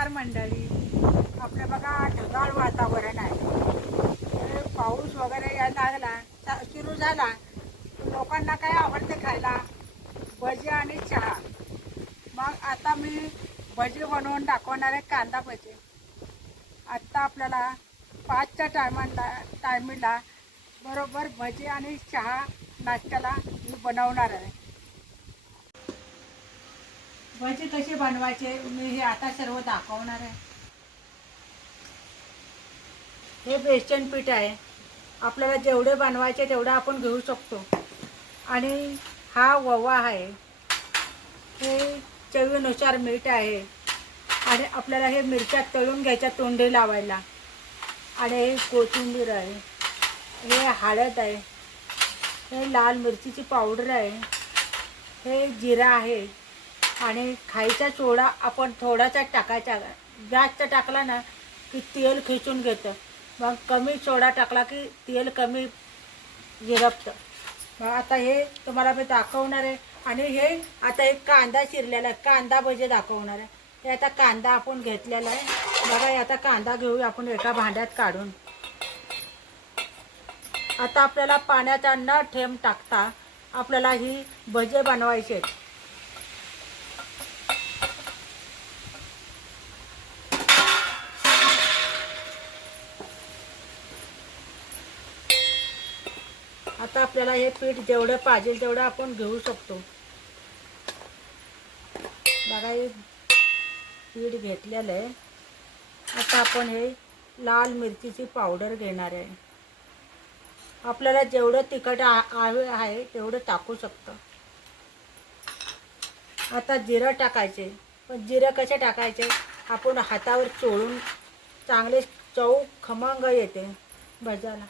नमस्कार मंडळी. आपलं बघा ढगाळ वातावरण आहे. पाऊस वगैरे यायला लागला सुरू झाला. लोकांना काय आवडते खायला? भजी आणि चहा. मग आता मी भजी बनवून दाखवणार आहे, कांदा भजी. आत्ता आपल्याला 5च्या टायमिंगला बरोबर भजी आणि चहा नाश्त्याला मी बनवणार आहे. भजी कसे बनवायचे मी हे आता सर्व दाखवणार आहे. हे बेसन पीठ आहे. आपल्याला जेवढे बनवायचे तेवढं आपण घेऊ शकतो. आणि हा ओवा आहे. हे चवीनुसार मीठ आहे. आणि आपल्याला हे मिरच्या तळून घ्यायच्या तोंडी लावायला. आणि हे कोथिंबीर आहे. हे हळद आहे. हे लाल मिरचीची पावडर आहे. हे जिरा आहे. आणि खायचा सोडा आपण थोडासा टाकायचा. जास्त टाकला ना की तेल खिचून घेतं. मग कमी सोडा टाकला की तेल कमी झिरपतं. मग आता हे तुम्हाला मी दाखवणार आहे. आणि हे आता एक कांदा चिरलेला आहे. कांदा भजी दाखवणार आहे. हे आता कांदा आपण घेतलेला आहे. बघा हे आता कांदा घेऊया आपण एका भांड्यात काढून. आता आपल्याला पाण्याचा न थेंब टाकता आपल्याला ही भजी बनवायची आहेत. आता आपल्याला हे पीठ जेवढं पाहिजे तेवढं आपण घेऊ शकतो. बघा हे पीठ घेतलेलं आहे. आता आपण हे लाल मिरचीची पावडर घेणार आहे. आपल्याला जेवढं तिखट हवे आहे तेवढं टाकू शकतो. आता जिरं टाकायचे. पण जिरं कसे टाकायचे? आपण हातावर चोळून चांगले चव खमंग येते भज्याला.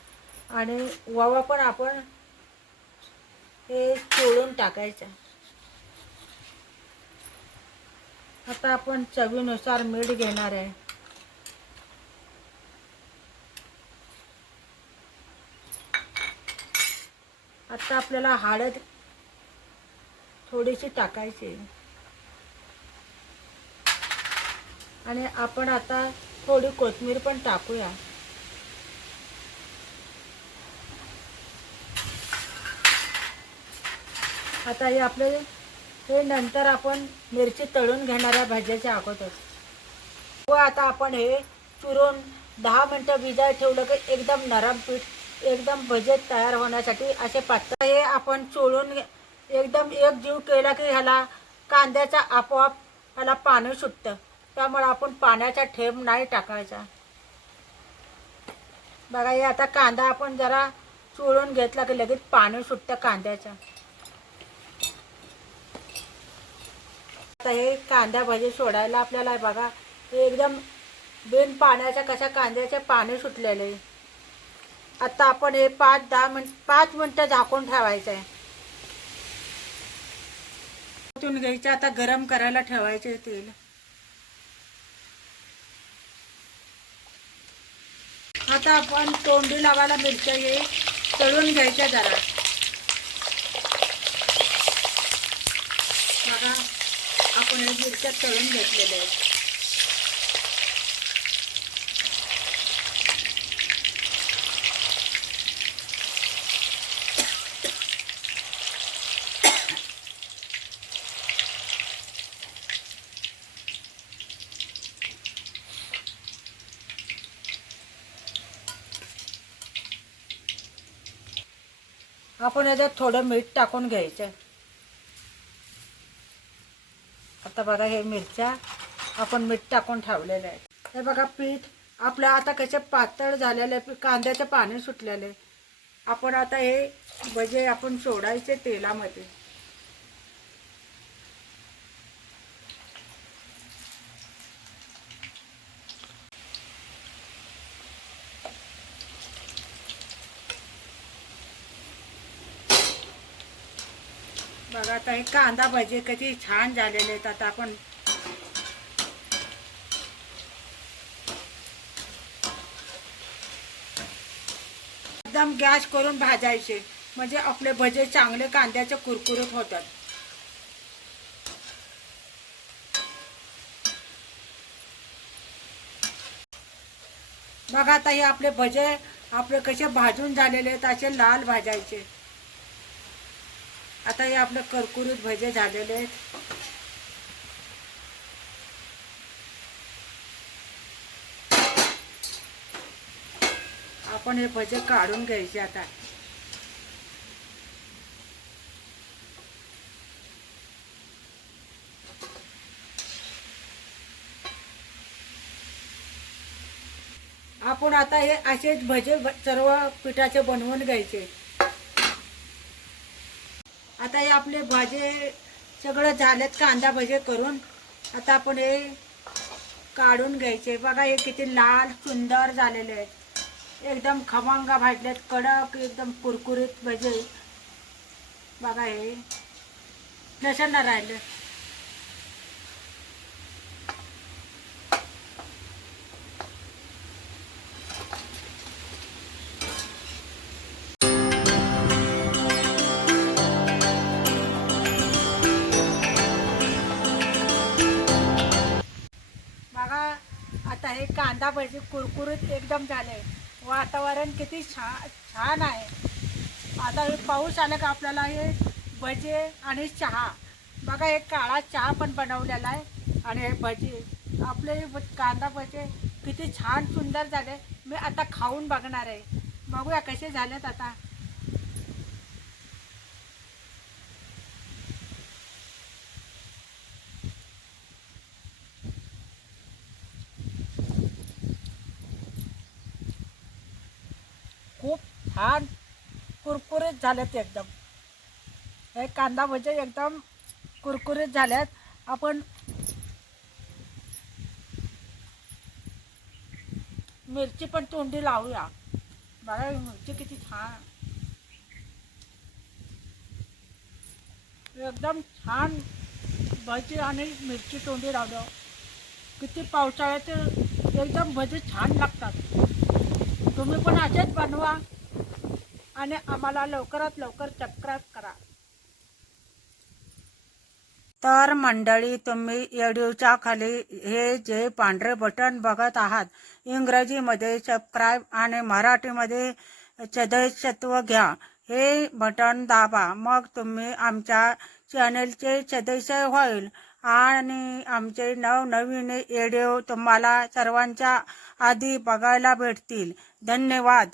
आणि ओवा पण आपण हे चोळून टाकायचं. आता आपण चवीनुसार मीठ घेणार आहे. आता आपल्याला हळद थोडीशी टाकायची. आणि आपण आता थोडी कोथिंबीर पण टाकूया. आता हे आपले हे नंतर आपण मिरची तळून घेणार आहे भज्याच्या अगोदर. व आता आपण हे चुरून 10 मिनटं भिजायला ठेवलं की एकदम नरम पीठ एकदम भजे तयार होण्यासाठी असे पातळ हे आपण चोळून एकदम एकजीव केला की ह्याला कांद्याचा आपोआप ह्याला पाणी सुटतं. त्यामुळे आपण पाण्याचा थेंब नाही टाकायचा. बघा हे आता कांदा आपण जरा चोळून घेतला की लगेच पाणी सुटतं कांद्याचं. आता हे कांदा भजी सोडायला आपल्याला बघा हे एकदम बिन पाण्याच्या कशा कांद्याचे पाणी सुटलेले आहे. आता आपण हे 5 मिनटं झाकून ठेवायचं आहे. ओतून घ्यायचं. आता गरम करायला ठेवायचे तेल. आता आपण तोंडी लावायला मिरच्या हे तळून घ्यायच्या जरा. बघा आपण हे मिरच्या तळून घेतलेल्या आहेत. आपण याच्यात थोडं मीठ टाकून घ्यायचं. आता बघा हे मिरच्या आपण मीठ टाकून ठेवलेले आहेत. हे बघा पीठ आपलं आता कसे पातळ झालेलं आहे. कांद्याचं पाणी सुटलेलं आहे. आपण आता हे भजे आपण सोडायचे तेलामध्ये. बघा आता हे कांदा भजी किती छान झालेले आहेत. आता आपण एकदम गॅस करून भाजायचे म्हणजे आपले भजे चांगले कांद्याचे कुरकुरीत होतात. बघा आता हे आपले भजे आपले कसे भाजून झालेले आहेत, असे लाल भाजायचे. आता हे आपले कुरकुरीत भजे झालेले आहेत. आपण हे भजे काढून घ्यायचे आता. आपण आता हे असेच भजे सर्व पिठाचे बनवून घ्यायचे. आता हे आपले भजे सगळं झालेत कांदा भजे करून. आता आपण हे काढून घ्यायचे. बघा हे किती लाल सुंदर झालेले आहेत, एकदम खमंग भाजलेत, कडक एकदम कुरकुरीत भजे. बघा हे नसेल ना राहिलं. बघा आता हे कांदा भजी कुरकुरीत एकदम झाले. वातावरण किती छान आहे. आता हे पाऊस आला का आपल्याला हे भजे आणि चहा. बघा हे काळा चहा पण बनवलेला आहे आणि हे भजी आपले कांदा भजे किती छान सुंदर झाले. मी आता खाऊन बघणार आहे, बघूया कसे झालेत. आता खूप छान कुरकुरीत झालेत एकदम. हे कांदा भजे एकदम कुरकुरीत झाल्यात. आपण मिरची पण तोंडी लावूया. बघा ही मिरची किती छान, एकदम छान भजी आणि मिरची तोंडी लावलं. किती पावसाळ्यात एकदम भजी छान लागतात. तुम्ही पण असेच बनवा आणि आम्हाला लवकरात लवकर सबस्क्राईब करा. तर मंडळी, तुम्ही व्हिडिओच्या खाली हे जे पांढरे बटन बघत आहात, इंग्रजीमध्ये सबस्क्राईब आणि मराठीमध्ये सदस्यत्व घ्या, हे बटन दाबा. मग तुम्ही आमच्या चॅनलचे सदस्य होईल आणि आमचे नवनवीन व्हिडिओ तुम्हाला सर्वांच्या आधी बघायला भेटतील. धन्यवाद.